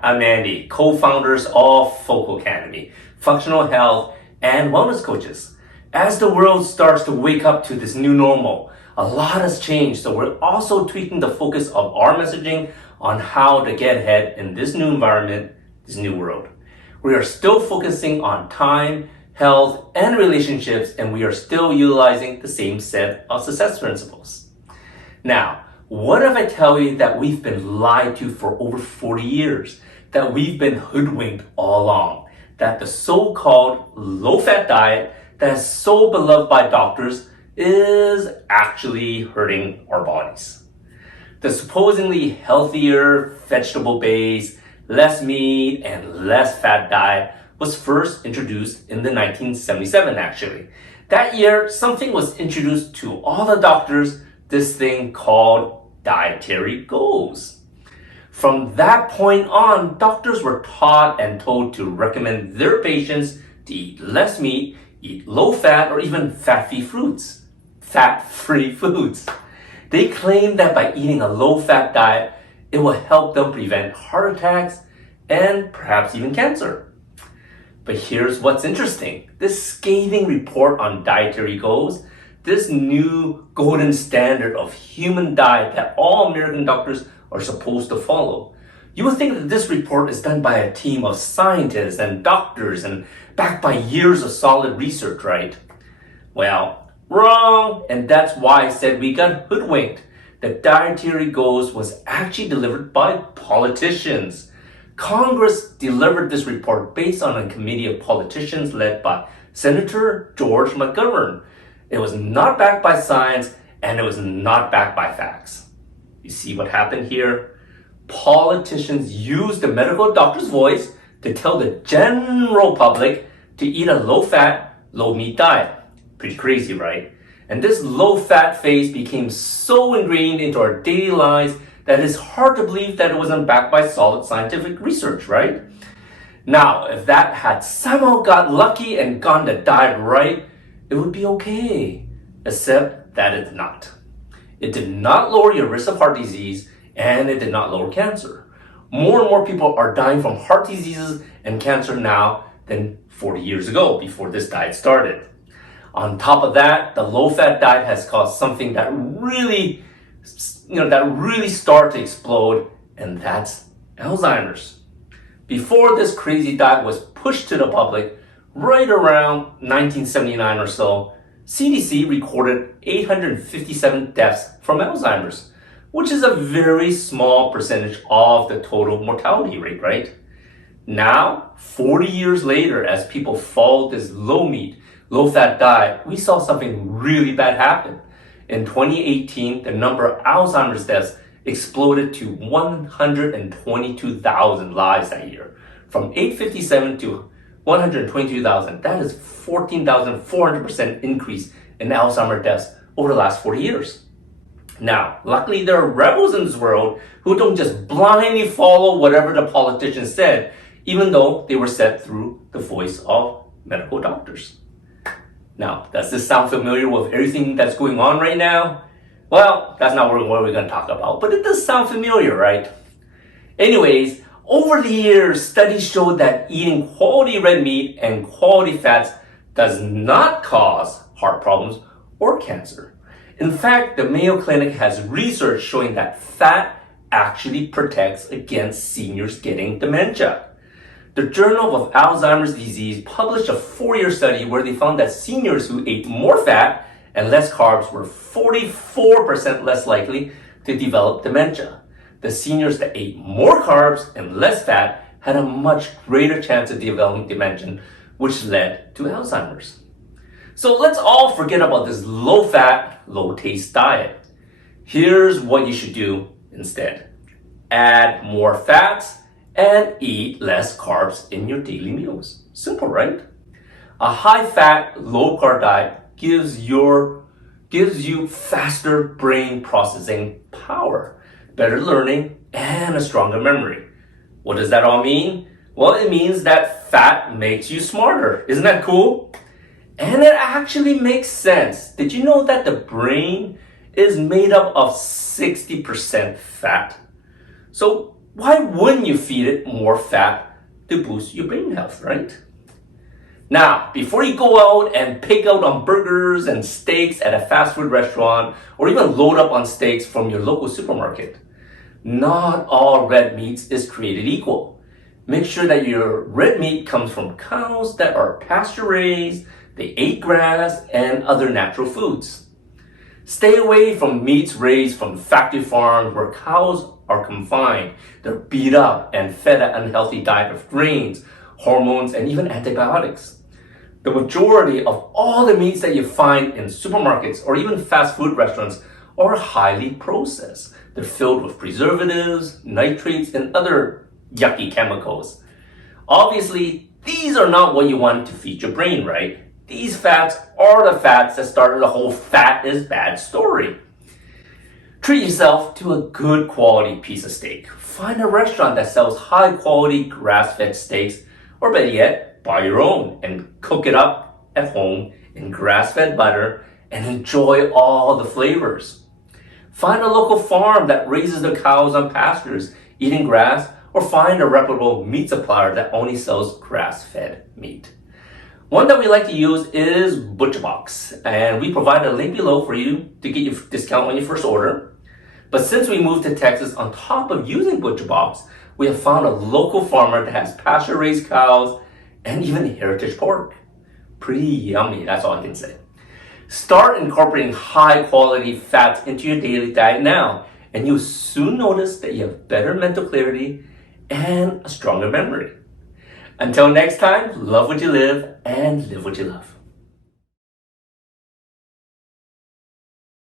Hi, I'm Andy, co-founders of Foco Academy, functional health and wellness coaches. As the world starts to wake up to this new normal, a lot has changed, so we're also tweaking the focus of our messaging on how to get ahead in this new environment, this new world. We are still focusing on time, health, and relationships, and we are still utilizing the same set of success principles. Now, what if I tell you that we've been lied to for over 40 years, that we've been hoodwinked all along, that the so-called low-fat diet that is so beloved by doctors is actually hurting our bodies? The supposedly healthier, vegetable-based, less meat, and less fat diet was first introduced in the 1977 actually. That year, something was introduced to all the doctors, this thing called dietary goals. From that point on, doctors were taught and told to recommend their patients to eat less meat, eat low fat, or even fat-free foods. They claimed that by eating a low-fat diet, it will help them prevent heart attacks and perhaps even cancer. But here's what's interesting. This scathing report on dietary goals, this new golden standard of human diet that all American doctors are supposed to follow. You would think that this report is done by a team of scientists and doctors and backed by years of solid research, right? Well, wrong, and that's why I said we got hoodwinked. The dietary goals was actually delivered by politicians. Congress delivered this report based on a committee of politicians led by Senator George McGovern. It was not backed by science, and it was not backed by facts. You see what happened here? Politicians used the medical doctor's voice to tell the general public to eat a low-fat, low-meat diet. Pretty crazy, right? And this low-fat phase became so ingrained into our daily lives that it's hard to believe that it wasn't backed by solid scientific research, right? Now, if that had somehow got lucky and gotten the diet right, it would be okay, except that it did not. It did not lower your risk of heart disease, and it did not lower cancer. More and more people are dying from heart diseases and cancer now than 40 years ago, before this diet started. On top of that, the low-fat diet has caused something that really started to explode, and that's Alzheimer's. Before this crazy diet was pushed to the public, right around 1979 or so, CDC recorded 857 deaths from Alzheimer's, which is a very small percentage of the total mortality rate, right? Now, 40 years later, as people followed this low-meat, low-fat diet, we saw something really bad happen. In 2018, the number of Alzheimer's deaths exploded to 122,000 lives that year, from 857 to 122,000. That is 14,400% increase in Alzheimer's deaths over the last 40 years. Now, luckily there are rebels in this world who don't just blindly follow whatever the politicians said, even though they were said through the voice of medical doctors. Now, does this sound familiar with everything that's going on right now? Well, that's not what we're going to talk about, but it does sound familiar, right? Anyways, over the years, studies showed that eating quality red meat and quality fats does not cause heart problems or cancer. In fact, the Mayo Clinic has research showing that fat actually protects against seniors getting dementia. The Journal of Alzheimer's Disease published a 4-year study where they found that seniors who ate more fat and less carbs were 44% less likely to develop dementia. The seniors that ate more carbs and less fat had a much greater chance of developing dementia, which led to Alzheimer's. So let's all forget about this low-fat, low-taste diet. Here's what you should do instead. Add more fats and eat less carbs in your daily meals. Simple, right? A high-fat, low-carb diet gives you faster brain processing power, better learning, and a stronger memory. What does that all mean? Well, it means that fat makes you smarter. Isn't that cool? And it actually makes sense. Did you know that the brain is made up of 60% fat? So why wouldn't you feed it more fat to boost your brain health, right? Now, before you go out and pig out on burgers and steaks at a fast food restaurant, or even load up on steaks from your local supermarket, not all red meats is created equal. Make sure that your red meat comes from cows that are pasture raised, they ate grass, and other natural foods. Stay away from meats raised from factory farms where cows are confined. They're beat up and fed an unhealthy diet of grains, hormones, and even antibiotics. The majority of all the meats that you find in supermarkets or even fast food restaurants are highly processed. They're filled with preservatives, nitrates, and other yucky chemicals. Obviously, these are not what you want to feed your brain, right? These fats are the fats that started the whole fat is bad story. Treat yourself to a good quality piece of steak. Find a restaurant that sells high quality grass-fed steaks, or better yet, buy your own and cook it up at home in grass-fed butter and enjoy all the flavors. Find a local farm that raises their cows on pastures eating grass, or find a reputable meat supplier that only sells grass-fed meat. One that we like to use is ButcherBox, and we provide a link below for you to get your discount when you first order. But since we moved to Texas, on top of using ButcherBox, we have found a local farmer that has pasture-raised cows and even heritage pork. Pretty yummy, that's all I can say. Start incorporating high-quality fats into your daily diet now, and you'll soon notice that you have better mental clarity and a stronger memory. Until next time, love what you live and live what you love.